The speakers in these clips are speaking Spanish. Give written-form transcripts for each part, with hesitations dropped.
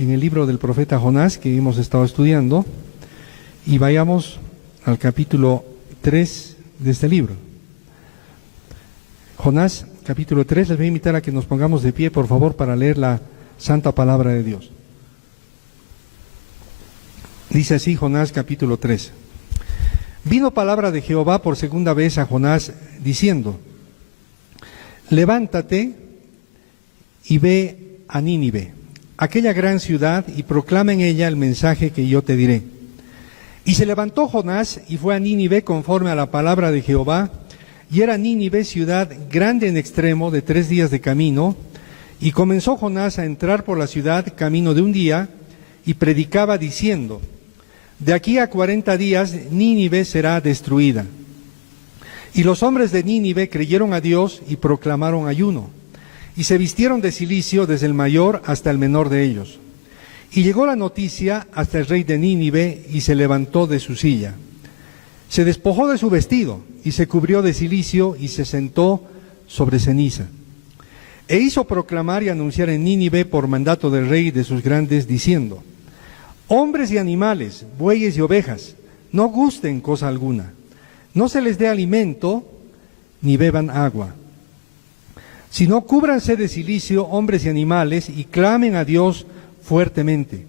en el libro del profeta Jonás que hemos estado estudiando y vayamos al capítulo 3 de este libro. Jonás, capítulo 3, les voy a invitar a que nos pongamos de pie, por favor, para leer la santa palabra de Dios. Dice así Jonás, capítulo 3. Vino palabra de Jehová por segunda vez a Jonás, diciendo: levántate y ve a Nínive, aquella gran ciudad, y proclama en ella el mensaje que yo te diré. Y se levantó Jonás y fue a Nínive conforme a la palabra de Jehová, y era Nínive ciudad grande en extremo, de 3 días de camino. Y comenzó Jonás a entrar por la ciudad camino de un día, y predicaba diciendo: de aquí a 40 días Nínive será destruida. Y los hombres de Nínive creyeron a Dios y proclamaron ayuno, y se vistieron de cilicio desde el mayor hasta el menor de ellos. Y llegó la noticia hasta el rey de Nínive, y se levantó de su silla. Se despojó de su vestido, y se cubrió de cilicio, y se sentó sobre ceniza. E hizo proclamar y anunciar en Nínive por mandato del rey y de sus grandes, diciendo: hombres y animales, bueyes y ovejas, no gusten cosa alguna, no se les dé alimento, ni beban agua, sino cúbranse de cilicio hombres y animales, y clamen a Dios fuertemente.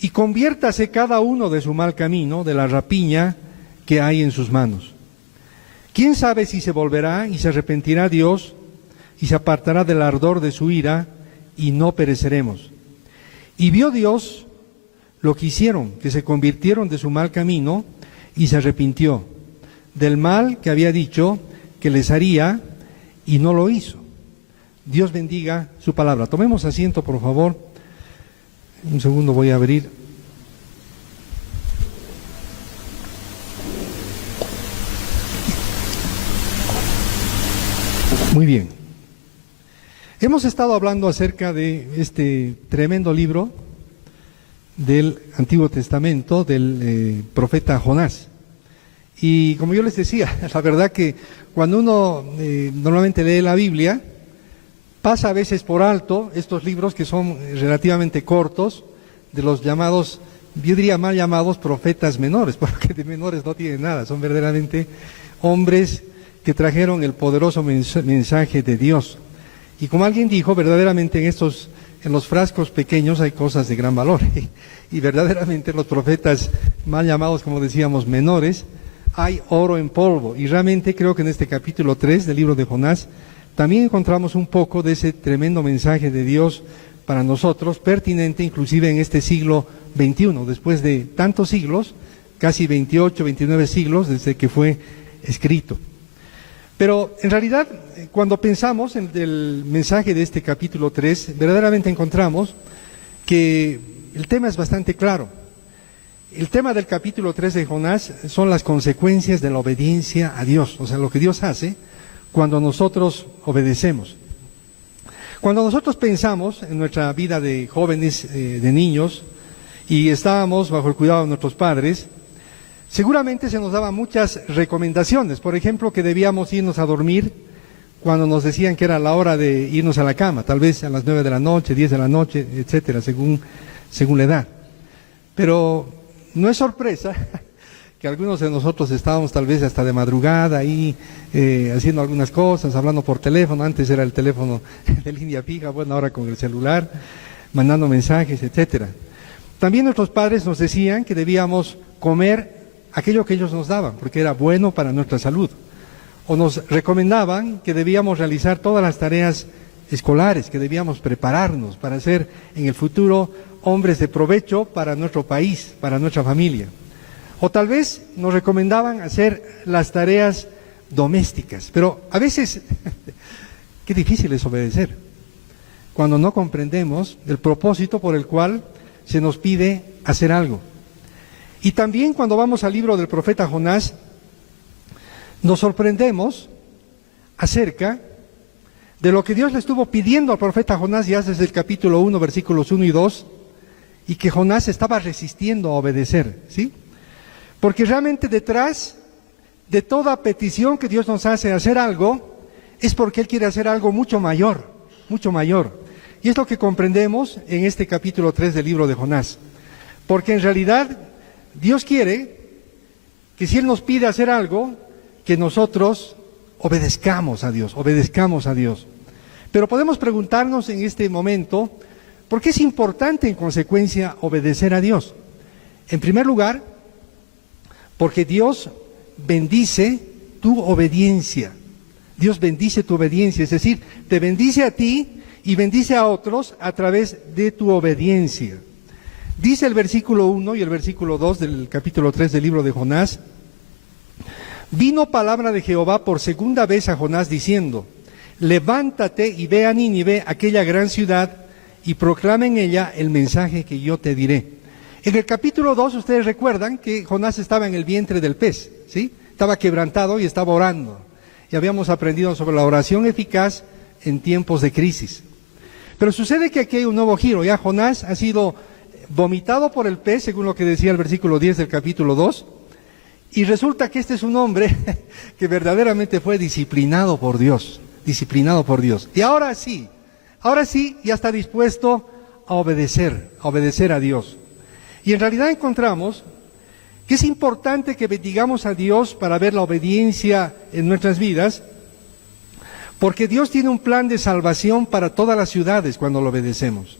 Y conviértase cada uno de su mal camino, de la rapiña que hay en sus manos. ¿Quién sabe si se volverá y se arrepentirá Dios, y se apartará del ardor de su ira, y no pereceremos? Y vio Dios lo que hicieron, que se convirtieron de su mal camino, y se arrepintió del mal que había dicho que les haría, y no lo hizo. Dios bendiga su palabra. Tomemos asiento, por favor. Un segundo, voy a abrir. Muy bien. Hemos estado hablando acerca de este tremendo libro del Antiguo Testamento, del profeta Jonás. Y como yo les decía, la verdad que cuando uno normalmente lee la Biblia, pasa a veces por alto estos libros que son relativamente cortos, de los llamados, yo diría mal llamados profetas menores, porque de menores no tienen nada, son verdaderamente hombres que trajeron el poderoso mensaje de Dios. Y como alguien dijo, verdaderamente en los frascos pequeños hay cosas de gran valor. Y verdaderamente los profetas mal llamados, como decíamos, menores, hay oro en polvo. Y realmente creo que en este capítulo 3 del libro de Jonás también encontramos un poco de ese tremendo mensaje de Dios para nosotros, pertinente inclusive en este siglo XXI, después de tantos siglos, casi 28, 29 siglos desde que fue escrito. Pero en realidad, cuando pensamos en el mensaje de este capítulo 3, verdaderamente encontramos que el tema es bastante claro. El tema del capítulo 3 de Jonás son las consecuencias de la obediencia a Dios, o sea, lo que Dios hace cuando nosotros obedecemos. Cuando nosotros pensamos en nuestra vida de jóvenes, de niños, y estábamos bajo el cuidado de nuestros padres, seguramente se nos daban muchas recomendaciones. Por ejemplo, que debíamos irnos a dormir cuando nos decían que era la hora de irnos a la cama, tal vez a las 9 de la noche, 10 de la noche, etcétera, según la edad. Pero no es sorpresa que algunos de nosotros estábamos tal vez hasta de madrugada ahí haciendo algunas cosas, hablando por teléfono. Antes era el teléfono de línea fija, bueno, ahora con el celular, mandando mensajes, etcétera. También nuestros padres nos decían que debíamos comer aquello que ellos nos daban, porque era bueno para nuestra salud. O nos recomendaban que debíamos realizar todas las tareas escolares, que debíamos prepararnos para ser en el futuro hombres de provecho para nuestro país, para nuestra familia. O tal vez nos recomendaban hacer las tareas domésticas, pero a veces, qué difícil es obedecer, cuando no comprendemos el propósito por el cual se nos pide hacer algo. Y también cuando vamos al libro del profeta Jonás, nos sorprendemos acerca de lo que Dios le estuvo pidiendo al profeta Jonás ya desde el capítulo 1, versículos 1 y 2, y que Jonás estaba resistiendo a obedecer, ¿sí? Porque realmente detrás de toda petición que Dios nos hace hacer algo, es porque Él quiere hacer algo mucho mayor, Y es lo que comprendemos en este capítulo 3 del libro de Jonás. Porque en realidad Dios quiere que si Él nos pide hacer algo, que nosotros obedezcamos a Dios, Pero podemos preguntarnos en este momento, ¿por qué es importante en consecuencia obedecer a Dios? En primer lugar, porque Dios bendice tu obediencia. Dios bendice tu obediencia, es decir, te bendice a ti y bendice a otros a través de tu obediencia. Dice el versículo 1 y el versículo 2 del capítulo 3 del libro de Jonás: vino palabra de Jehová por segunda vez a Jonás diciendo: levántate y ve a Nínive, aquella gran ciudad, y proclama en ella el mensaje que yo te diré. En el capítulo 2 ustedes recuerdan que Jonás estaba en el vientre del pez, ¿sí? Estaba quebrantado y estaba orando. Y habíamos aprendido sobre la oración eficaz en tiempos de crisis. Pero sucede que aquí hay un nuevo giro. Ya Jonás ha sido vomitado por el pez, según lo que decía el versículo 10 del capítulo 2. Y resulta que este es un hombre que verdaderamente fue disciplinado por Dios. Y ahora sí, ya está dispuesto a obedecer a Dios. Y en realidad encontramos que es importante que bendigamos a Dios para ver la obediencia en nuestras vidas, porque Dios tiene un plan de salvación para todas las ciudades cuando lo obedecemos.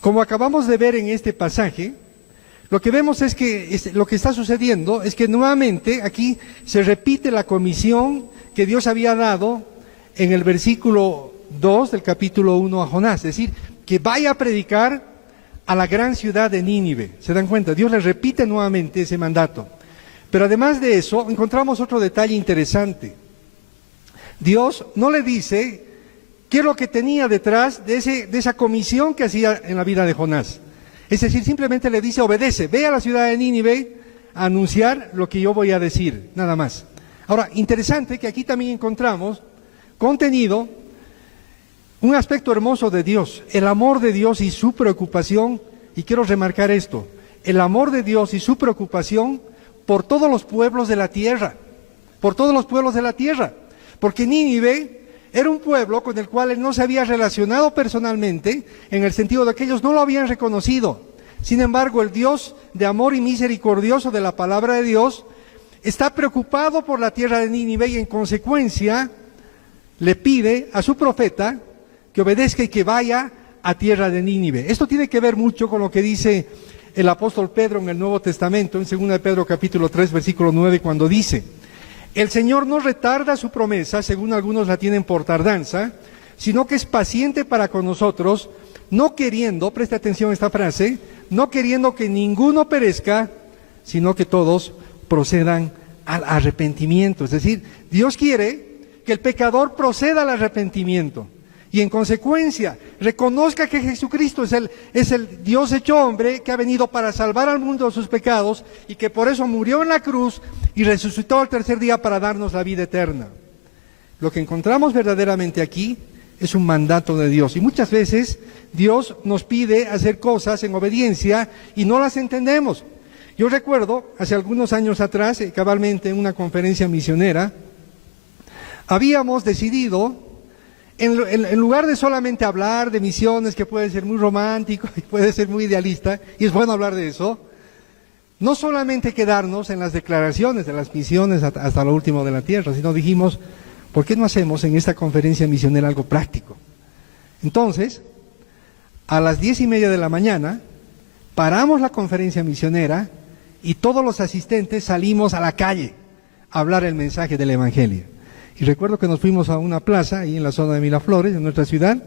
Como acabamos de ver en este pasaje, lo que vemos es que lo que está sucediendo es que nuevamente aquí se repite la comisión que Dios había dado en el versículo 2 del capítulo 1 a Jonás, es decir, que vaya a predicar a la gran ciudad de Nínive. ¿Se dan cuenta? Dios le repite nuevamente ese mandato. Pero además de eso, encontramos otro detalle interesante. Dios no le dice qué es lo que tenía detrás de esa comisión que hacía en la vida de Jonás. Es decir, simplemente le dice: obedece, ve a la ciudad de Nínive a anunciar lo que yo voy a decir, nada más. Ahora, interesante que aquí también encontramos contenido, un aspecto hermoso de Dios, el amor de Dios y su preocupación, y quiero remarcar esto: el amor de Dios y su preocupación por todos los pueblos de la tierra, porque Nínive era un pueblo con el cual Él no se había relacionado personalmente, en el sentido de que ellos no lo habían reconocido. Sin embargo, el Dios de amor y misericordioso de la palabra de Dios está preocupado por la tierra de Nínive y en consecuencia le pide a su profeta que obedezca y que vaya a tierra de Nínive. Esto tiene que ver mucho con lo que dice el apóstol Pedro en el Nuevo Testamento, en 2 de Pedro capítulo 3, versículo 9, cuando dice: el Señor no retarda su promesa, según algunos la tienen por tardanza, sino que es paciente para con nosotros, no queriendo, preste atención a esta frase, no queriendo que ninguno perezca, sino que todos procedan al arrepentimiento. Es decir, Dios quiere que el pecador proceda al arrepentimiento y en consecuencia reconozca que Jesucristo es el Dios hecho hombre que ha venido para salvar al mundo de sus pecados y que por eso murió en la cruz y resucitó al tercer día para darnos la vida eterna. Lo que encontramos verdaderamente aquí es un mandato de Dios, y muchas veces Dios nos pide hacer cosas en obediencia y no las entendemos. Yo recuerdo, hace algunos años atrás, cabalmente en una conferencia misionera, habíamos decidido, en lugar de solamente hablar de misiones, que puede ser muy romántico y puede ser muy idealista, y es bueno hablar de eso, no solamente quedarnos en las declaraciones de las misiones hasta lo último de la tierra, sino dijimos: ¿por qué no hacemos en esta conferencia misionera algo práctico? Entonces, a las 10:30 de la mañana, paramos la conferencia misionera y todos los asistentes salimos a la calle a hablar el mensaje del Evangelio. Y recuerdo que nos fuimos a una plaza ahí en la zona de Miraflores, en nuestra ciudad,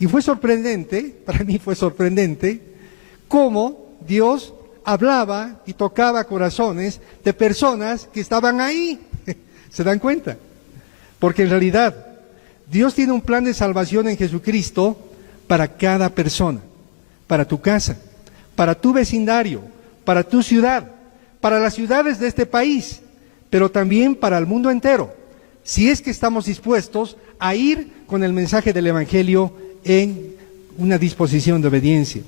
y fue sorprendente, para mí fue sorprendente, cómo Dios hablaba y tocaba corazones de personas que estaban ahí. ¿Se dan cuenta? Porque en realidad Dios tiene un plan de salvación en Jesucristo para cada persona, para tu casa, para tu vecindario, para tu ciudad, para las ciudades de este país, pero también para el mundo entero, si es que estamos dispuestos a ir con el mensaje del Evangelio en una disposición de obediencia.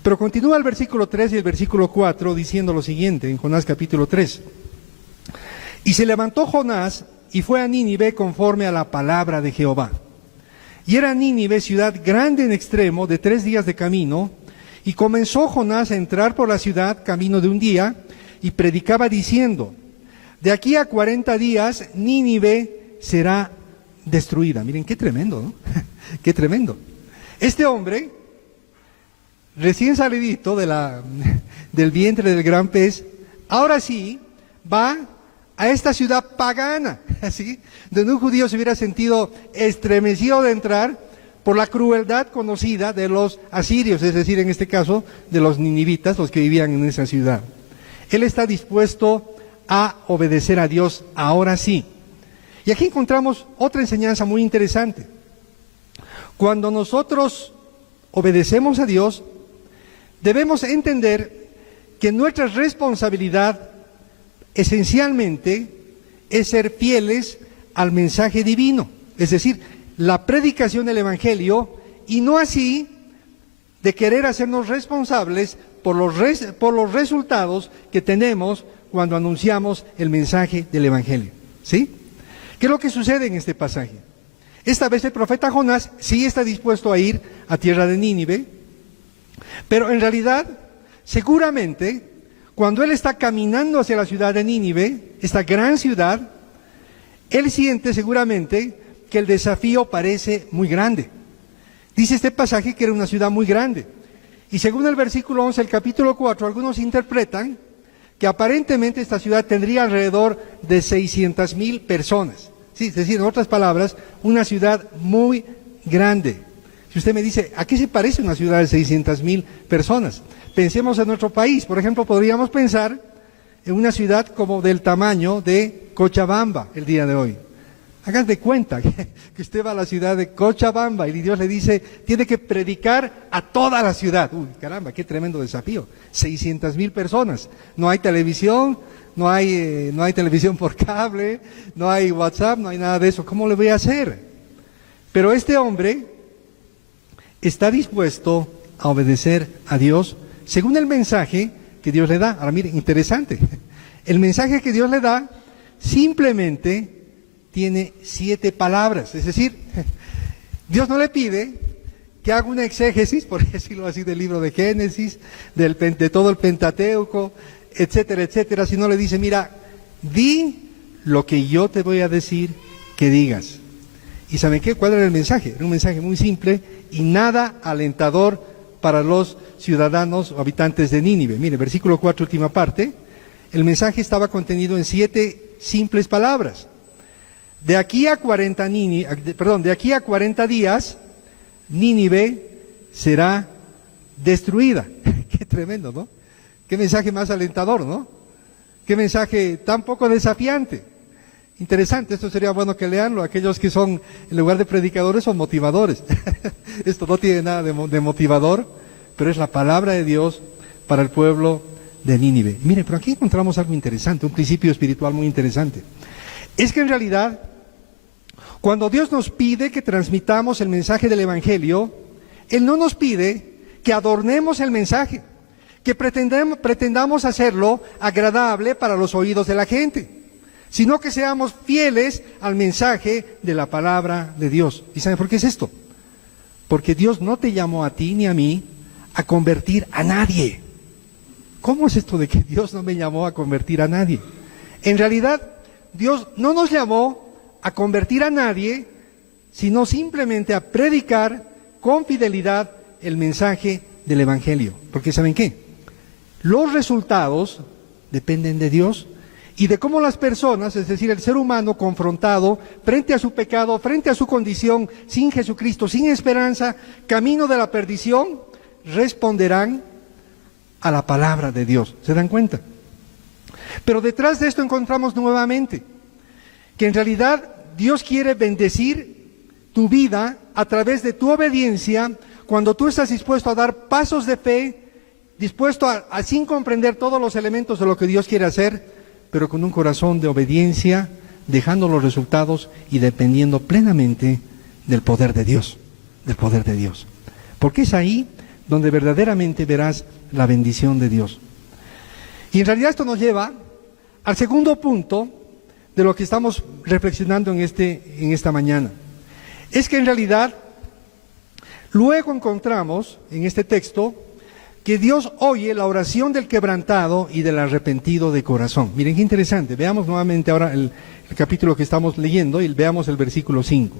Pero continúa el versículo 3 y el versículo 4 diciendo lo siguiente, en Jonás capítulo 3. Y se levantó Jonás y fue a Nínive conforme a la palabra de Jehová. Y era Nínive ciudad grande en extremo, de 3 días de camino, y comenzó Jonás a entrar por la ciudad, camino de un día, y predicaba diciendo: de aquí a 40 días Nínive será destruida. Miren, qué tremendo, ¿no? Qué tremendo. Este hombre, recién salidito del vientre del gran pez, ahora sí va a esta ciudad pagana, ¿sí? Donde un judío se hubiera sentido estremecido de entrar por la crueldad conocida de los asirios, es decir, en este caso, de los ninivitas, los que vivían en esa ciudad. Él está dispuesto a obedecer a Dios ahora sí. Y aquí encontramos otra enseñanza muy interesante. Cuando nosotros obedecemos a Dios, debemos entender que nuestra responsabilidad esencialmente es ser fieles al mensaje divino, es decir, la predicación del Evangelio, y no así de querer hacernos responsables por los resultados que tenemos cuando anunciamos el mensaje del Evangelio. ¿Sí? ¿Qué es lo que sucede en este pasaje? Esta vez el profeta Jonás sí está dispuesto a ir a tierra de Nínive, pero en realidad, seguramente, cuando él está caminando hacia la ciudad de Nínive, esta gran ciudad, él siente seguramente que el desafío parece muy grande. Dice este pasaje que era una ciudad muy grande. Y según el versículo 11 del capítulo 4, algunos interpretan que aparentemente esta ciudad tendría alrededor de 600,000 personas. Sí, es decir, en otras palabras, una ciudad muy grande. Si usted me dice, ¿a qué se parece una ciudad de 600,000 personas? Pensemos en nuestro país. Por ejemplo, podríamos pensar en una ciudad como del tamaño de Cochabamba el día de hoy. Hagan de cuenta que usted va a la ciudad de Cochabamba y Dios le dice, tiene que predicar a toda la ciudad. Uy, caramba, qué tremendo desafío. 600,000 personas. No hay televisión, no hay televisión por cable, no hay WhatsApp, no hay nada de eso. ¿Cómo le voy a hacer? Pero este hombre está dispuesto a obedecer a Dios según el mensaje que Dios le da. Ahora miren, interesante. El mensaje que Dios le da simplemente tiene 7 palabras. Es decir, Dios no le pide que haga una exégesis, por decirlo así, del libro de Génesis, de todo el Pentateuco, etcétera, etcétera, sino le dice, mira, di lo que yo te voy a decir que digas. ¿Y saben qué? ¿Cuál era el mensaje? Era un mensaje muy simple y nada alentador para los ciudadanos o habitantes de Nínive. Mire, versículo 4, última parte, el mensaje estaba contenido en 7 simples palabras. De aquí a 40 días, Nínive será destruida. Qué tremendo, ¿no? Qué mensaje más alentador, ¿no? Qué mensaje tan poco desafiante. Interesante, esto sería bueno que leanlo. Aquellos que son, en lugar de predicadores, son motivadores. Esto no tiene nada de motivador, pero es la palabra de Dios para el pueblo de Nínive. Miren, pero aquí encontramos algo interesante, un principio espiritual muy interesante. Es que en realidad, cuando Dios nos pide que transmitamos el mensaje del Evangelio, Él no nos pide que adornemos el mensaje, que pretendamos hacerlo agradable para los oídos de la gente, sino que seamos fieles al mensaje de la palabra de Dios. ¿Y saben por qué es esto? Porque Dios no te llamó a ti ni a mí a convertir a nadie. ¿Cómo es esto de que Dios no me llamó a convertir a nadie? En realidad, Dios no nos llamó a convertir a nadie, sino simplemente a predicar con fidelidad el mensaje del Evangelio. Porque ¿saben qué? Los resultados dependen de Dios y de cómo las personas, es decir, el ser humano confrontado frente a su pecado, frente a su condición sin Jesucristo, sin esperanza, camino de la perdición, responderán a la palabra de Dios. ¿Se dan cuenta? Pero detrás de esto encontramos nuevamente que en realidad Dios quiere bendecir tu vida a través de tu obediencia cuando tú estás dispuesto a dar pasos de fe, dispuesto a sin comprender todos los elementos de lo que Dios quiere hacer, pero con un corazón de obediencia, dejando los resultados y dependiendo plenamente del poder de Dios, del poder de Dios. Porque es ahí donde verdaderamente verás la bendición de Dios. Y en realidad esto nos lleva al segundo punto de lo que estamos reflexionando en esta mañana. Es que en realidad Luego encontramos en este texto que Dios oye la oración del quebrantado y del arrepentido de corazón. Miren qué interesante. Veamos nuevamente ahora el capítulo que estamos leyendo y veamos el versículo 5.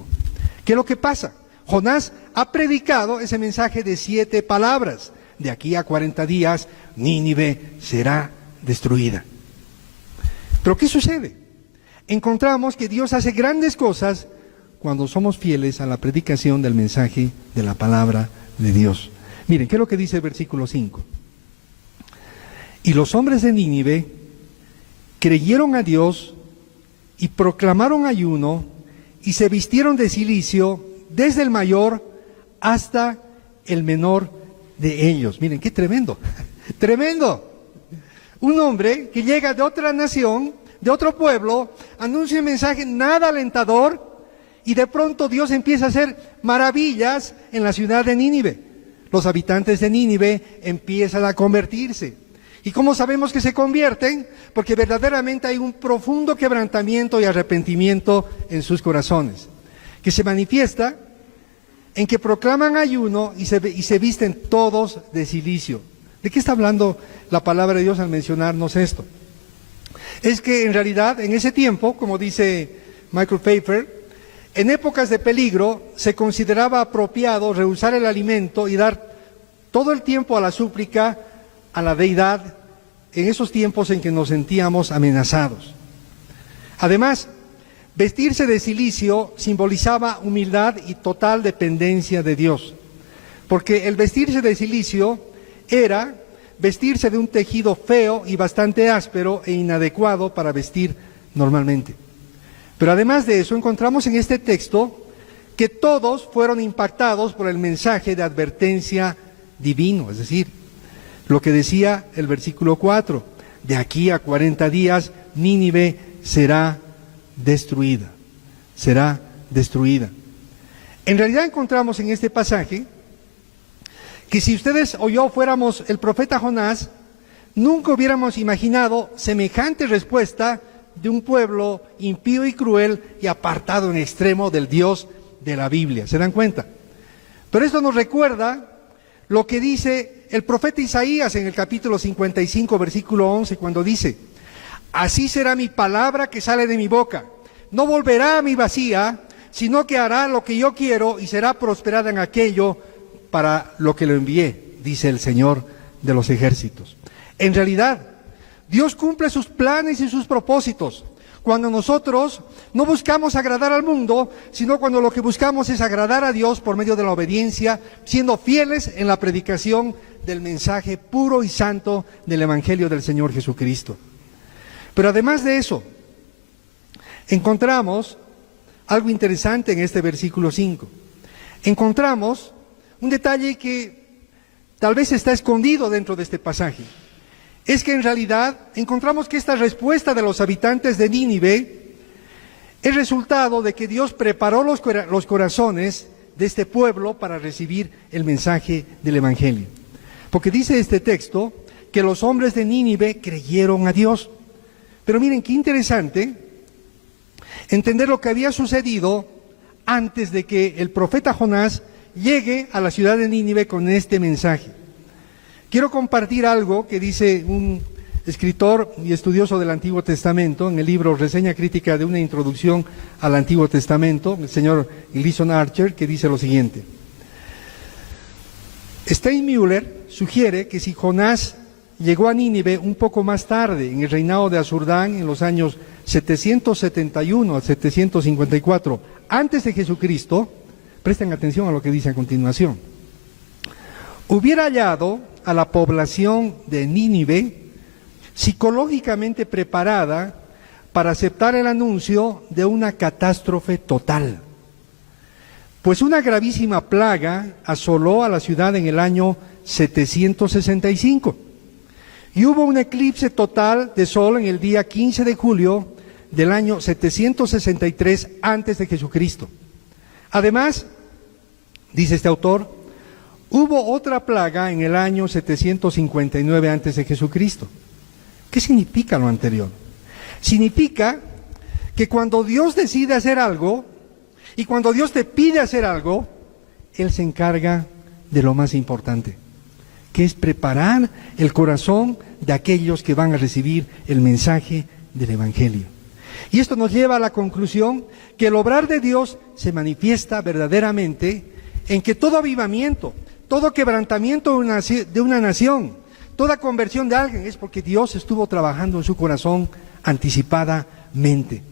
¿Qué es lo que pasa? Jonás ha predicado ese mensaje de 7 palabras. De aquí a 40 días, Nínive será destruida. Pero ¿qué sucede? Encontramos que Dios hace grandes cosas cuando somos fieles a la predicación del mensaje de la palabra de Dios. Miren, ¿qué es lo que dice el versículo 5? Y los hombres de Nínive creyeron a Dios y proclamaron ayuno y se vistieron de cilicio desde el mayor hasta el menor de ellos. Miren, qué tremendo, tremendo. Un hombre que llega de otra nación, de otro pueblo, anuncia un mensaje nada alentador y de pronto Dios empieza a hacer maravillas en la ciudad de Nínive. Los habitantes de Nínive empiezan a convertirse. ¿Y cómo sabemos que se convierten? Porque verdaderamente hay un profundo quebrantamiento y arrepentimiento en sus corazones, que se manifiesta en que proclaman ayuno y se visten todos de cilicio. ¿De qué está hablando la palabra de Dios al mencionarnos esto? Es que en realidad en ese tiempo, como dice Michael Pfeiffer, en épocas de peligro se consideraba apropiado rehusar el alimento y dar todo el tiempo a la súplica a la deidad en esos tiempos en que nos sentíamos amenazados. Además, vestirse de cilicio simbolizaba humildad y total dependencia de Dios, porque el vestirse de cilicio era vestirse de un tejido feo y bastante áspero e inadecuado para vestir normalmente. Pero además de eso, encontramos en este texto que todos fueron impactados por el mensaje de advertencia divino, es decir, lo que decía el versículo 4, de aquí a 40 días Nínive será destruida, será destruida. En realidad encontramos en este pasaje que si ustedes o yo fuéramos el profeta Jonás, nunca hubiéramos imaginado semejante respuesta de un pueblo impío y cruel y apartado en extremo del Dios de la Biblia. ¿Se dan cuenta? Pero esto nos recuerda lo que dice el profeta Isaías en el capítulo 55, versículo 11, cuando dice: así será mi palabra que sale de mi boca, no volverá a mi vacía, sino que hará lo que yo quiero y será prosperada en aquello para lo que lo envié, dice el Señor de los ejércitos. En realidad, Dios cumple sus planes y sus propósitos cuando nosotros no buscamos agradar al mundo, sino cuando lo que buscamos es agradar a Dios por medio de la obediencia, siendo fieles en la predicación del mensaje puro y santo del Evangelio del Señor Jesucristo. Pero además de eso, encontramos algo interesante en este versículo 5. Encontramos un detalle que tal vez está escondido dentro de este pasaje. Es que en realidad encontramos que esta respuesta de los habitantes de Nínive es resultado de que Dios preparó los corazones de este pueblo para recibir el mensaje del Evangelio. Porque dice este texto que los hombres de Nínive creyeron a Dios. Pero miren qué interesante entender lo que había sucedido antes de que el profeta Jonás llegue a la ciudad de Nínive con este mensaje. Quiero compartir algo que dice un escritor y estudioso del Antiguo Testamento en el libro Reseña Crítica de una Introducción al Antiguo Testamento, el señor Gleason Archer, que dice lo siguiente: Steinmüller sugiere que si Jonás llegó a Nínive un poco más tarde, en el reinado de Asurdán, en los años 771 al 754, antes de Jesucristo, presten atención a lo que dice a continuación, hubiera hallado a la población de Nínive psicológicamente preparada para aceptar el anuncio de una catástrofe total. Pues una gravísima plaga asoló a la ciudad en el año 765 y hubo un eclipse total de sol en el día 15 de julio del año 763 antes de Jesucristo. Además, dice este autor, hubo otra plaga en el año 759 antes de Jesucristo. ¿Qué significa lo anterior? Significa que cuando Dios decide hacer algo y cuando Dios te pide hacer algo, Él se encarga de lo más importante, que es preparar el corazón de aquellos que van a recibir el mensaje del Evangelio. Y esto nos lleva a la conclusión que el obrar de Dios se manifiesta verdaderamente en que todo avivamiento, todo quebrantamiento de una nación, toda conversión de alguien es porque Dios estuvo trabajando en su corazón anticipadamente.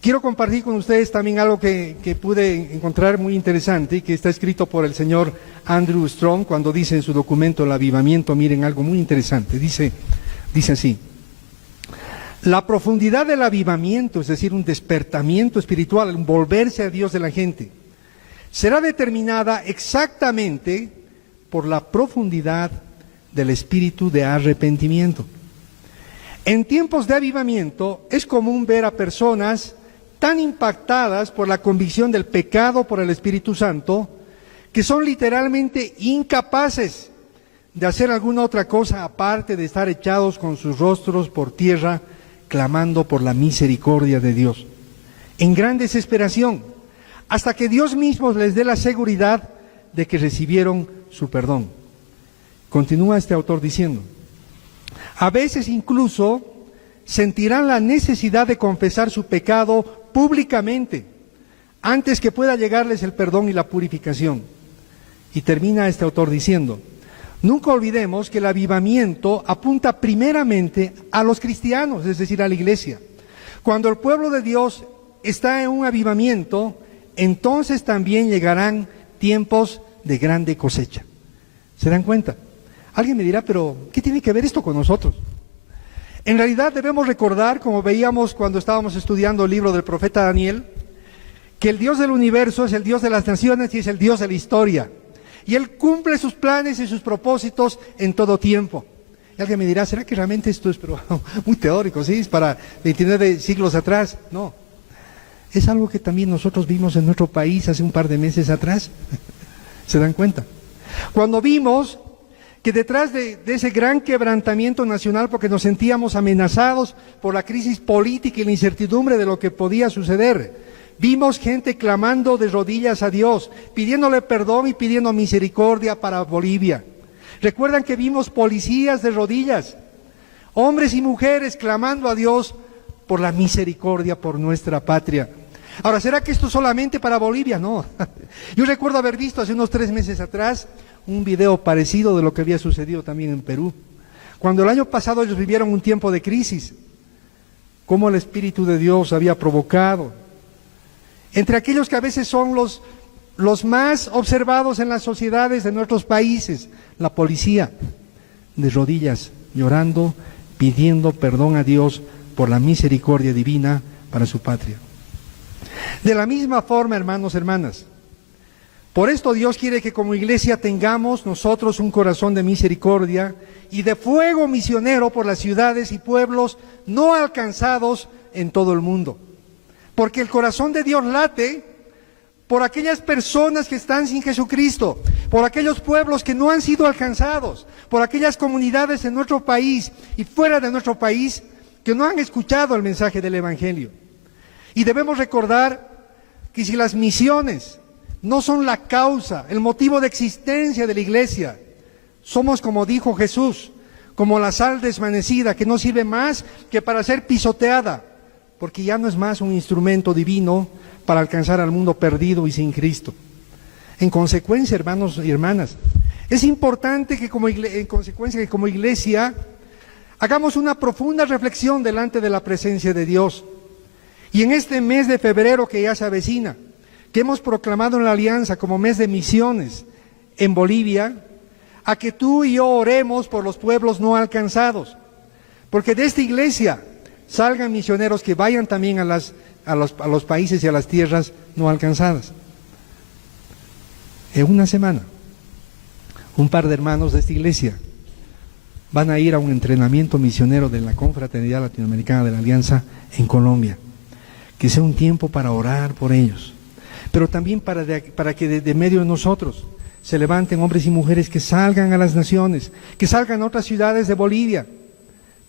Quiero compartir con ustedes también algo que pude encontrar muy interesante, que está escrito por el señor Andrew Strong cuando dice en su documento El Avivamiento. Miren algo muy interesante, dice así: la profundidad del avivamiento, es decir, un despertamiento espiritual, un volverse a Dios de la gente, será determinada exactamente por la profundidad del espíritu de arrepentimiento. En tiempos de avivamiento es común ver a personas tan impactadas por la convicción del pecado por el Espíritu Santo que son literalmente incapaces de hacer alguna otra cosa aparte de estar echados con sus rostros por tierra clamando por la misericordia de Dios, en gran desesperación, hasta que Dios mismo les dé la seguridad de que recibieron su perdón. Continúa este autor diciendo: a veces incluso sentirán la necesidad de confesar su pecado públicamente antes que pueda llegarles el perdón y la purificación. Y termina este autor diciendo: nunca olvidemos que el avivamiento apunta primeramente a los cristianos, es decir, a la iglesia. Cuando el pueblo de Dios está en un avivamiento, entonces también llegarán tiempos de grande cosecha. ¿Se dan cuenta? Alguien me dirá, pero ¿qué tiene que ver esto con nosotros? En realidad debemos recordar, como veíamos cuando estábamos estudiando el libro del profeta Daniel, que el Dios del universo es el Dios de las naciones y es el Dios de la historia. Y Él cumple sus planes y sus propósitos en todo tiempo. Y alguien me dirá, ¿será que realmente esto es muy teórico? ¿Sí? ¿Es para 29 siglos atrás? No. Es algo que también nosotros vimos en nuestro país hace un par de meses atrás. ¿Se dan cuenta? Cuando vimos que detrás de ese gran quebrantamiento nacional, porque nos sentíamos amenazados por la crisis política y la incertidumbre de lo que podía suceder, vimos gente clamando de rodillas a Dios, pidiéndole perdón y pidiendo misericordia para Bolivia. Recuerdan que vimos policías de rodillas, hombres y mujeres clamando a Dios por la misericordia por nuestra patria. Ahora, ¿será que esto solamente para Bolivia? No. Yo recuerdo haber visto hace unos 3 meses atrás un video parecido de lo que había sucedido también en Perú. Cuando el año pasado ellos vivieron un tiempo de crisis, cómo el Espíritu de Dios había provocado. Entre aquellos que a veces son los más observados en las sociedades de nuestros países, la policía, de rodillas, llorando, pidiendo perdón a Dios por la misericordia divina para su patria. De la misma forma, hermanos, hermanas, por esto Dios quiere que como iglesia tengamos nosotros un corazón de misericordia y de fuego misionero por las ciudades y pueblos no alcanzados en todo el mundo. Porque el corazón de Dios late por aquellas personas que están sin Jesucristo, por aquellos pueblos que no han sido alcanzados, por aquellas comunidades en nuestro país y fuera de nuestro país que no han escuchado el mensaje del Evangelio. Y debemos recordar que si las misiones no son la causa, el motivo de existencia de la iglesia, somos, como dijo Jesús, como la sal desvanecida que no sirve más que para ser pisoteada, porque ya no es más un instrumento divino para alcanzar al mundo perdido y sin Cristo. En consecuencia, hermanos y hermanas, es importante que como iglesia hagamos una profunda reflexión delante de la presencia de Dios. Y en este mes de febrero que ya se avecina, que hemos proclamado en la Alianza como mes de misiones en Bolivia, a que tú y yo oremos por los pueblos no alcanzados, porque de esta iglesia salgan misioneros que vayan también a los países y a las tierras no alcanzadas. En una semana, un par de hermanos de esta iglesia van a ir a un entrenamiento misionero de la Confraternidad Latinoamericana de la Alianza en Colombia. Que sea un tiempo para orar por ellos, pero también para que de medio de nosotros se levanten hombres y mujeres que salgan a las naciones, que salgan a otras ciudades de Bolivia,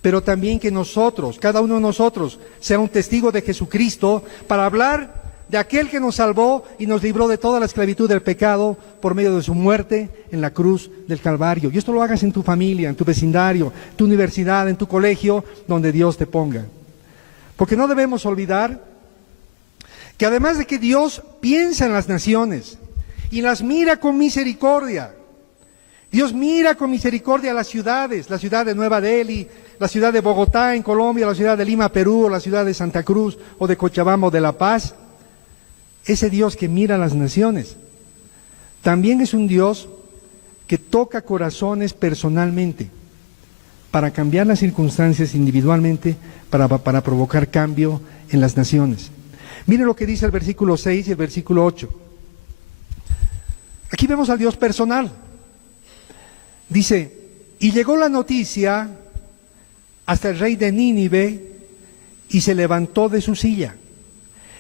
pero también que nosotros, cada uno de nosotros, sea un testigo de Jesucristo para hablar de aquel que nos salvó y nos libró de toda la esclavitud del pecado por medio de su muerte en la cruz del Calvario. Y esto lo hagas en tu familia, en tu vecindario, en tu universidad, en tu colegio, donde Dios te ponga. Porque no debemos olvidar que además de que Dios piensa en las naciones y las mira con misericordia, Dios mira con misericordia a las ciudades, la ciudad de Nueva Delhi, la ciudad de Bogotá en Colombia, la ciudad de Lima, Perú, o la ciudad de Santa Cruz, o de Cochabamba, o de La Paz. Ese Dios que mira a las naciones, también es un Dios que toca corazones personalmente, para cambiar las circunstancias individualmente, para provocar cambio en las naciones. Miren lo que dice el versículo 6 y el versículo 8. Aquí vemos al Dios personal. Dice, y llegó la noticia hasta el rey de Nínive y se levantó de su silla,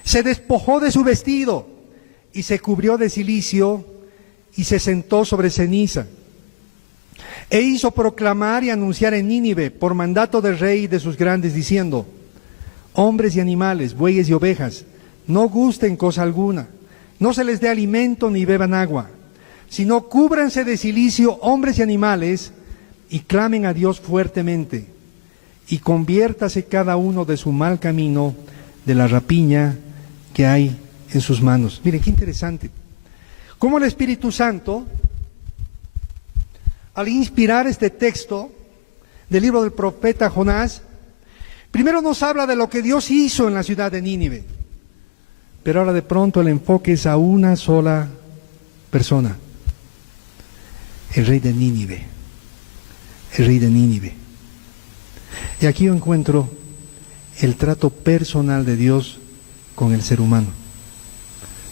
se despojó de su vestido y se cubrió de cilicio y se sentó sobre ceniza. E hizo proclamar y anunciar en Nínive por mandato del rey y de sus grandes, diciendo, hombres y animales, bueyes y ovejas, no gusten cosa alguna, no se les dé alimento ni beban agua, sino cúbranse de cilicio hombres y animales y clamen a Dios fuertemente, y conviértase cada uno de su mal camino, de la rapiña que hay en sus manos. Miren, qué interesante. Cómo el Espíritu Santo, al inspirar este texto del libro del profeta Jonás, primero nos habla de lo que Dios hizo en la ciudad de Nínive, pero ahora de pronto el enfoque es a una sola persona, el rey de Nínive, el rey de Nínive. Y aquí yo encuentro el trato personal de Dios con el ser humano.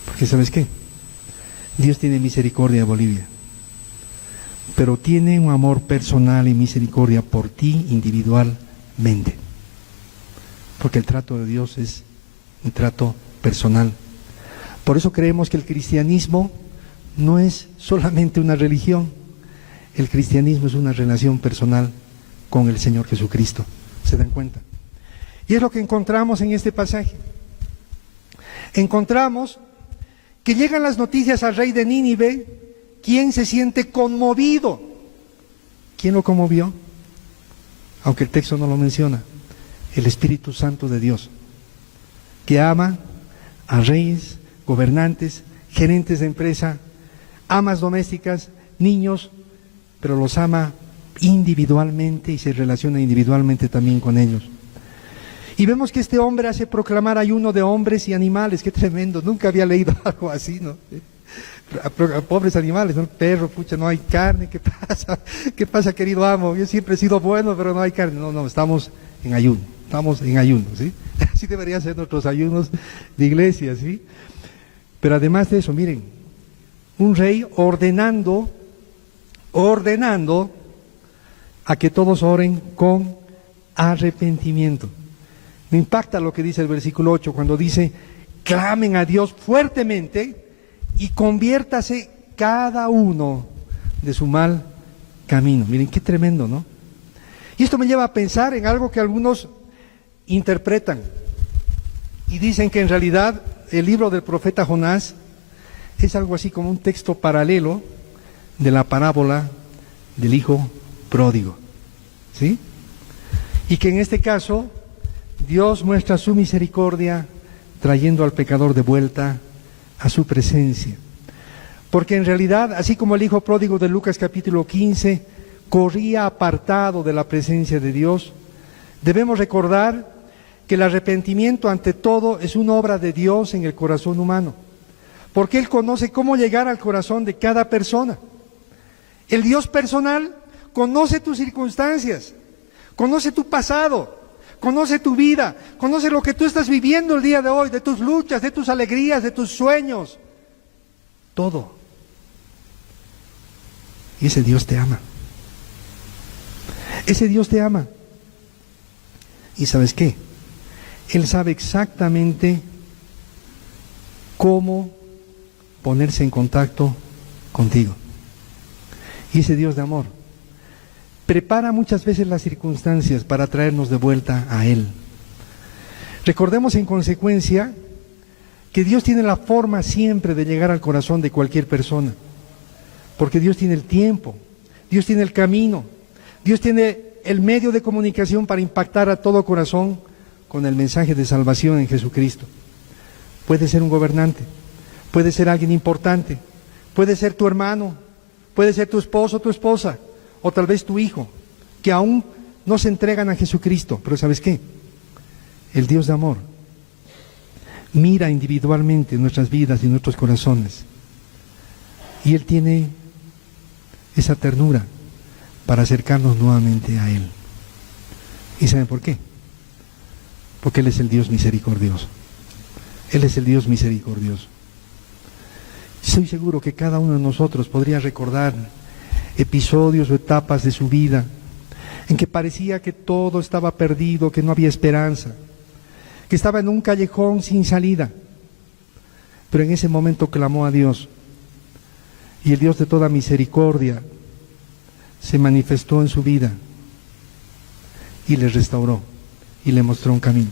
Porque ¿sabes qué? Dios tiene misericordia de Bolivia, pero tiene un amor personal y misericordia por ti individualmente. Porque el trato de Dios es un trato personal. Por eso creemos que el cristianismo no es solamente una religión. El cristianismo es una relación personal con el Señor Jesucristo. ¿Se dan cuenta? Y es lo que encontramos en este pasaje. Encontramos que llegan las noticias al rey de Nínive, quien se siente conmovido. ¿Quién lo conmovió? Aunque el texto no lo menciona. El Espíritu Santo de Dios, que ama a reyes, gobernantes, gerentes de empresa, amas domésticas, niños, pero los ama individualmente y se relaciona individualmente también con ellos. Y vemos que este hombre hace proclamar ayuno de hombres y animales. Qué tremendo, nunca había leído algo así, ¿no? A pobres animales, ¿no? Perro, pucha, no hay carne, ¿qué pasa? ¿Qué pasa, querido amo? Yo siempre he sido bueno, pero no hay carne. No, estamos en ayuno, ¿sí? Así deberían ser nuestros ayunos de iglesia, ¿sí? Pero además de eso, miren, un rey ordenando a que todos oren con arrepentimiento. Me impacta lo que dice el versículo 8, cuando dice, clamen a Dios fuertemente y conviértase cada uno de su mal camino. Miren, qué tremendo, ¿no? Y esto me lleva a pensar en algo que algunos interpretan y dicen que en realidad el libro del profeta Jonás es algo así como un texto paralelo de la parábola del hijo pródigo, ¿sí? Y que en este caso Dios muestra su misericordia trayendo al pecador de vuelta a su presencia. Porque en realidad, así como el hijo pródigo de Lucas capítulo 15 corría apartado de la presencia de Dios, debemos recordar que el arrepentimiento ante todo es una obra de Dios en el corazón humano, porque Él conoce cómo llegar al corazón de cada persona. El Dios personal conoce tus circunstancias, conoce tu pasado, conoce tu vida, conoce lo que tú estás viviendo el día de hoy, de tus luchas, de tus alegrías, de tus sueños, todo. Y ese Dios te ama. Ese Dios te ama. ¿Y sabes qué? Él sabe exactamente cómo ponerse en contacto contigo. Y ese Dios de amor prepara muchas veces las circunstancias para traernos de vuelta a Él. Recordemos en consecuencia que Dios tiene la forma siempre de llegar al corazón de cualquier persona, porque Dios tiene el tiempo, Dios tiene el camino, Dios tiene el medio de comunicación para impactar a todo corazón con el mensaje de salvación en Jesucristo. Puede ser un gobernante, puede ser alguien importante, puede ser tu hermano, puede ser tu esposo, tu esposa, o tal vez tu hijo, que aún no se entregan a Jesucristo. Pero ¿sabes qué? El Dios de amor mira individualmente nuestras vidas y nuestros corazones, y Él tiene esa ternura para acercarnos nuevamente a Él. ¿Y saben por qué? Porque Él es el Dios misericordioso. Él es el Dios misericordioso. Estoy seguro que cada uno de nosotros podría recordar episodios o etapas de su vida en que parecía que todo estaba perdido, que no había esperanza, que estaba en un callejón sin salida. Pero en ese momento clamó a Dios, y el Dios de toda misericordia se manifestó en su vida y le restauró y le mostró un camino.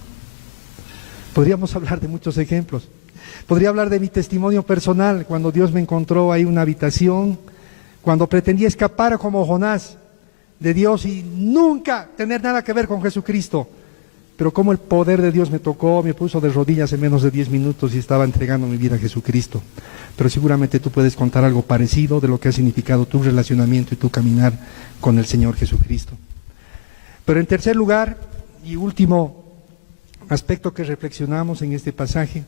Podríamos hablar de muchos ejemplos. Podría hablar de mi testimonio personal, cuando Dios me encontró ahí en una habitación, cuando pretendía escapar como Jonás de Dios y nunca tener nada que ver con Jesucristo. Pero como el poder de Dios me tocó, me puso de rodillas en menos de 10 minutos y estaba entregando mi vida a Jesucristo. Pero seguramente tú puedes contar algo parecido de lo que ha significado tu relacionamiento y tu caminar con el Señor Jesucristo. Pero en tercer lugar y último aspecto que reflexionamos en este pasaje,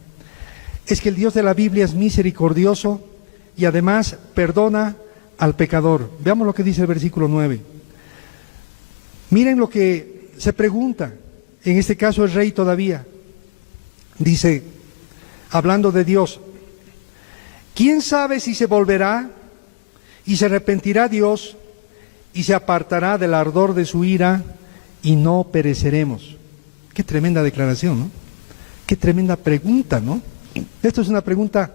es que el Dios de la Biblia es misericordioso y además perdona al pecador. Veamos lo que dice el versículo 9. Miren lo que se pregunta, en este caso el rey todavía. Dice, hablando de Dios, ¿quién sabe si se volverá y se arrepentirá Dios y se apartará del ardor de su ira y no pereceremos? Qué tremenda declaración, ¿no? Qué tremenda pregunta, ¿no? Esto es una pregunta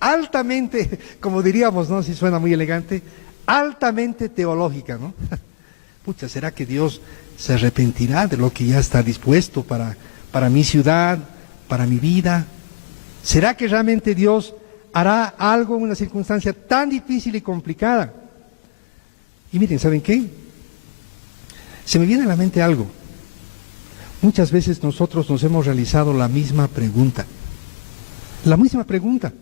altamente, como diríamos, ¿no? Si suena muy elegante, altamente teológica, ¿no? Pucha, ¿será que Dios se arrepentirá de lo que ya está dispuesto para mi ciudad, para mi vida? ¿Será que realmente Dios hará algo en una circunstancia tan difícil y complicada? Y miren, ¿saben qué? Se me viene a la mente algo. Muchas veces nosotros nos hemos realizado la misma pregunta. La misma pregunta.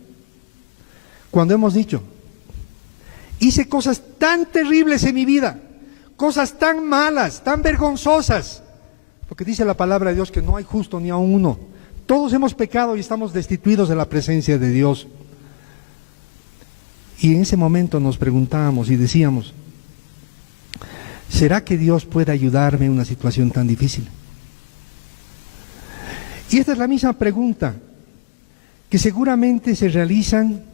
Cuando hemos dicho, hice cosas tan terribles en mi vida, cosas tan malas, tan vergonzosas, porque dice la palabra de Dios que no hay justo ni a uno. Todos hemos pecado y estamos destituidos de la presencia de Dios. Y en ese momento nos preguntábamos y decíamos, ¿será que Dios puede ayudarme en una situación tan difícil? Y esta es la misma pregunta que seguramente se realizan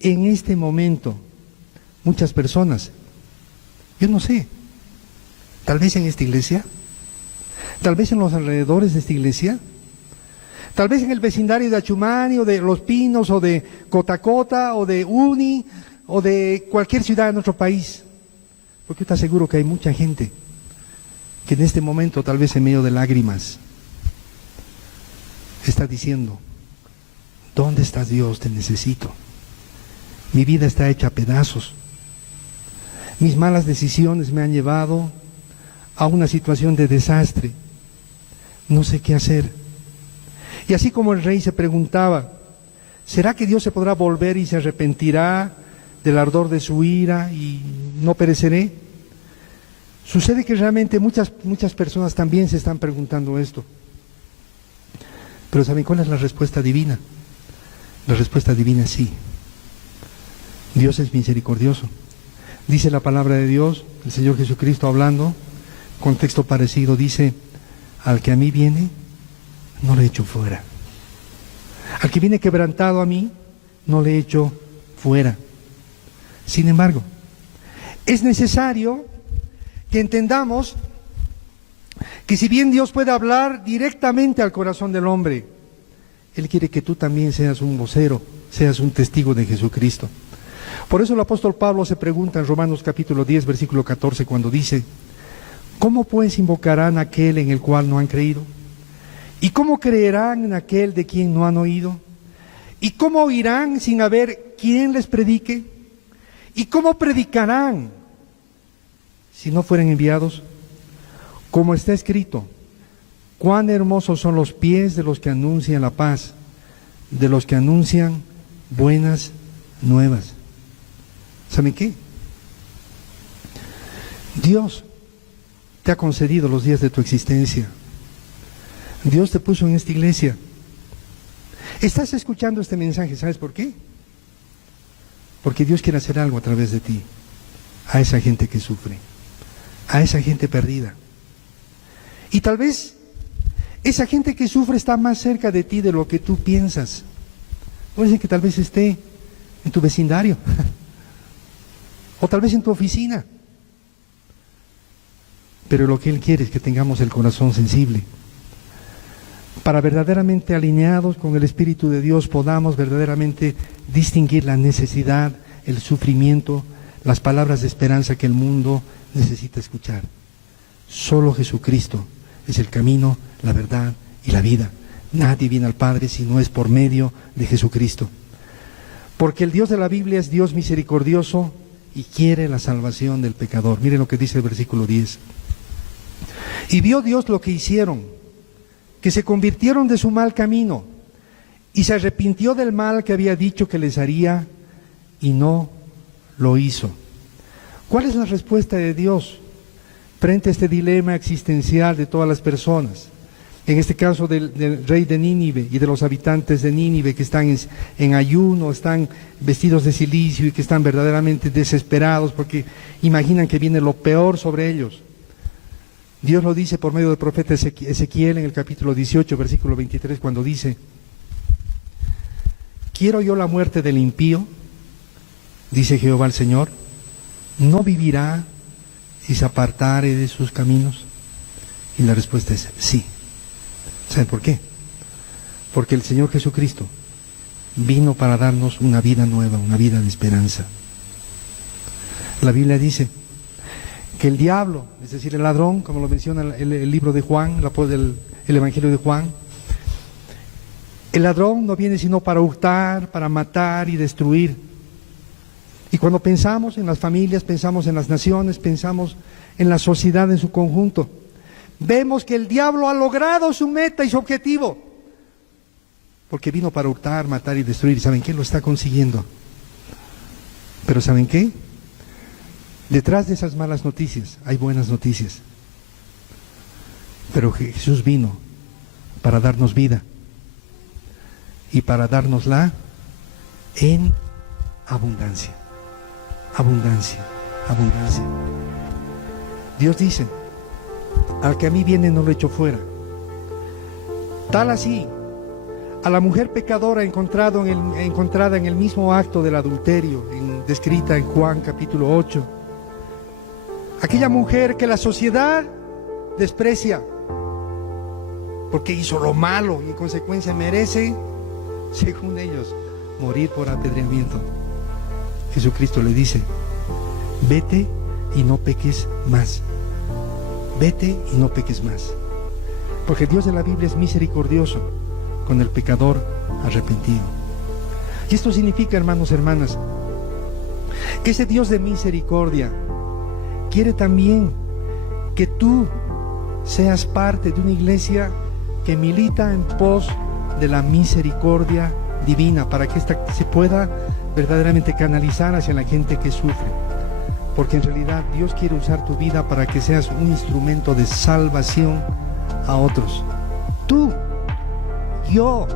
en este momento muchas personas. Yo no sé, tal vez en esta iglesia, tal vez en los alrededores de esta iglesia, tal vez en el vecindario de Achumani o de Los Pinos o de Cotacota o de Uni o de cualquier ciudad de nuestro país, porque yo estoy seguro que hay mucha gente que en este momento, tal vez en medio de lágrimas, está diciendo, ¿dónde estás, Dios? Te necesito. Mi vida está hecha a pedazos. Mis malas decisiones me han llevado a una situación de desastre. No sé qué hacer. Y así como el rey se preguntaba, ¿será que Dios se podrá volver y se arrepentirá del ardor de su ira y no pereceré? Sucede que realmente muchas personas también se están preguntando esto. Pero ¿saben cuál es la respuesta divina? La respuesta divina es sí. Dios es misericordioso. Dice la palabra de Dios, el Señor Jesucristo hablando, contexto parecido, dice, al que a mí viene, no le echo fuera. Al que viene quebrantado a mí, no le echo fuera. Sin embargo, es necesario que entendamos que si bien Dios puede hablar directamente al corazón del hombre, Él quiere que tú también seas un vocero, seas un testigo de Jesucristo. Por eso el apóstol Pablo se pregunta en Romanos capítulo 10, versículo 14, cuando dice, ¿cómo pues invocarán a aquel en el cual no han creído? ¿Y cómo creerán en aquel de quien no han oído? ¿Y cómo oirán sin haber quien les predique? ¿Y cómo predicarán si no fueren enviados? Como está escrito, cuán hermosos son los pies de los que anuncian la paz, de los que anuncian buenas nuevas. ¿Saben qué? Dios te ha concedido los días de tu existencia. Dios te puso en esta iglesia. Estás escuchando este mensaje, ¿sabes por qué? Porque Dios quiere hacer algo a través de ti, a esa gente que sufre, a esa gente perdida. Y tal vez esa gente que sufre está más cerca de ti de lo que tú piensas. Puede ser que tal vez esté en tu vecindario, o tal vez en tu oficina. Pero lo que Él quiere es que tengamos el corazón sensible, para verdaderamente alineados con el Espíritu de Dios podamos verdaderamente distinguir la necesidad, el sufrimiento, las palabras de esperanza que el mundo necesita escuchar. Solo Jesucristo es el camino, la verdad y la vida. Nadie viene al Padre si no es por medio de Jesucristo. Porque el Dios de la Biblia es Dios misericordioso y quiere la salvación del pecador. Miren lo que dice el versículo 10. Y vio Dios lo que hicieron, que se convirtieron de su mal camino, y se arrepintió del mal que había dicho que les haría, y no lo hizo. ¿Cuál es la respuesta de Dios frente a este dilema existencial de todas las personas? En este caso del rey de Nínive y de los habitantes de Nínive que están en ayuno, están vestidos de cilicio y que están verdaderamente desesperados porque imaginan que viene lo peor sobre ellos. Dios lo dice por medio del profeta Ezequiel en el capítulo 18, versículo 23, cuando dice: ¿quiero yo la muerte del impío? Dice Jehová el Señor. ¿No vivirá si se apartare de sus caminos? Y la respuesta es sí. ¿Saben por qué? Porque el Señor Jesucristo vino para darnos una vida nueva, una vida de esperanza. La Biblia dice que el diablo, es decir, el ladrón, como lo menciona el libro de Juan, el Evangelio de Juan, el ladrón no viene sino para hurtar, para matar y destruir. Y cuando pensamos en las familias, pensamos en las naciones, pensamos en la sociedad en su conjunto, vemos que el diablo ha logrado su meta y su objetivo, porque vino para hurtar, matar y destruir. ¿Saben qué? Lo está consiguiendo. Pero ¿saben qué? Detrás de esas malas noticias hay buenas noticias. Pero Jesús vino para darnos vida y para dárnosla en abundancia. Abundancia, abundancia. Dios dice: al que a mí viene no lo echo fuera. Tal así, a la mujer pecadora encontrada en el mismo acto del adulterio, descrita en Juan capítulo 8, aquella mujer que la sociedad desprecia porque hizo lo malo y en consecuencia merece, según ellos, morir por apedreamiento. Jesucristo le dice: vete y no peques más. Vete y no peques más. Porque el Dios de la Biblia es misericordioso con el pecador arrepentido. Y esto significa, hermanos, hermanas, que ese Dios de misericordia quiere también que tú seas parte de una iglesia que milita en pos de la misericordia divina, para que ésta se pueda verdaderamente canalizar hacia la gente que sufre. Porque en realidad Dios quiere usar tu vida para que seas un instrumento de salvación a otros. Tú, yo,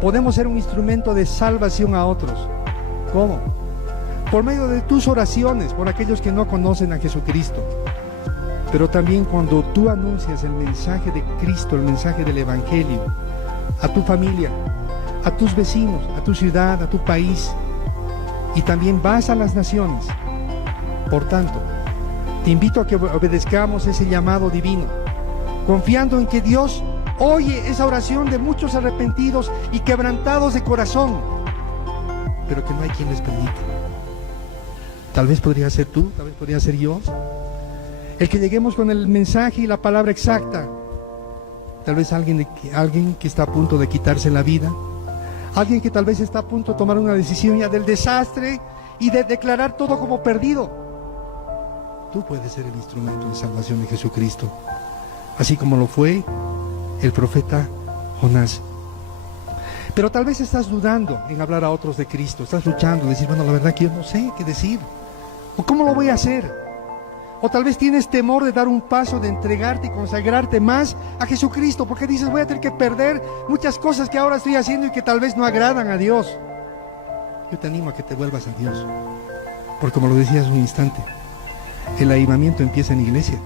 podemos ser un instrumento de salvación a otros. ¿Cómo? Por medio de tus oraciones por aquellos que no conocen a Jesucristo. Pero también cuando tú anuncias el mensaje de Cristo, el mensaje del Evangelio, a tu familia, a tus vecinos, a tu ciudad, a tu país, y también vas a las naciones. Por tanto, te invito a que obedezcamos ese llamado divino, confiando en que Dios oye esa oración de muchos arrepentidos y quebrantados de corazón, pero que no hay quien les predique. Tal vez podría ser tú, tal vez podría ser yo, el que lleguemos con el mensaje y la palabra exacta. Tal vez alguien que está a punto de quitarse la vida, Alguien que tal vez está a punto de tomar una decisión ya del desastre y de declarar todo como perdido. Tú puedes ser el instrumento de salvación de Jesucristo, así como lo fue el profeta Jonás. Pero tal vez estás dudando en hablar a otros de Cristo, estás luchando, decir, bueno, la verdad que yo no sé qué decir, o cómo lo voy a hacer. O tal vez tienes temor de dar un paso, de entregarte y consagrarte más a Jesucristo, porque dices, voy a tener que perder muchas cosas que ahora estoy haciendo y que tal vez no agradan a Dios. Yo te animo a que te vuelvas a Dios, porque como lo decía hace un instante, el avivamiento empieza en la iglesia,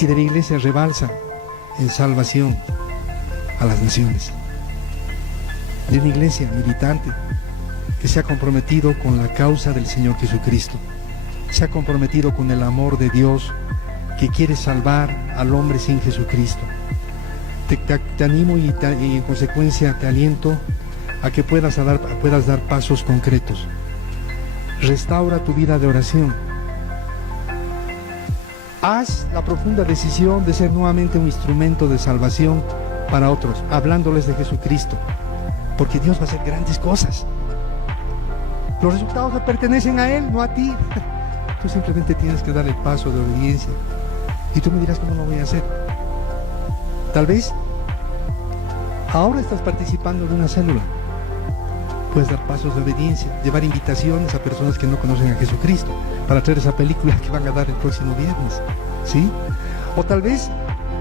y de la iglesia rebalsa en salvación a las naciones. De una iglesia militante que se ha comprometido con la causa del Señor Jesucristo, se ha comprometido con el amor de Dios que quiere salvar al hombre sin Jesucristo. Te animo y en consecuencia te aliento a que puedas dar pasos concretos. Restaura tu vida de oración. Haz la profunda decisión de ser nuevamente un instrumento de salvación para otros, hablándoles de Jesucristo, porque Dios va a hacer grandes cosas. Los resultados le pertenecen a Él, no a ti. Tú simplemente tienes que dar el paso de obediencia. Y tú me dirás, ¿cómo lo voy a hacer? Tal vez ahora estás participando de una célula. Puedes dar pasos de obediencia, llevar invitaciones a personas que no conocen a Jesucristo para traer esa película que van a dar el próximo viernes, ¿sí? O tal vez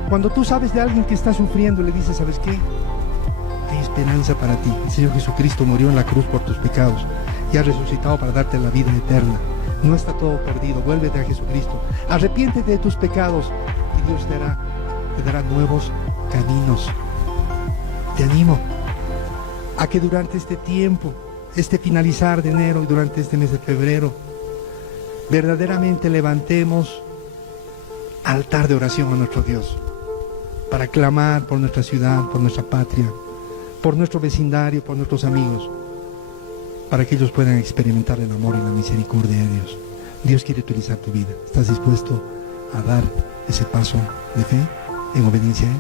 cuando tú sabes de alguien que está sufriendo, le dices, ¿sabes qué? Hay esperanza para ti. El Señor Jesucristo murió en la cruz por tus pecados y ha resucitado para darte la vida eterna. No está todo perdido, vuélvete a Jesucristo, arrepiéntete de tus pecados y Dios te dará nuevos caminos. Te animo a que durante este tiempo, este finalizar de enero y durante este mes de febrero, verdaderamente levantemos altar de oración a nuestro Dios, para clamar por nuestra ciudad, por nuestra patria, por nuestro vecindario, por nuestros amigos, para que ellos puedan experimentar el amor y la misericordia de Dios. Dios quiere utilizar tu vida. ¿Estás dispuesto a dar ese paso de fe en obediencia a Él?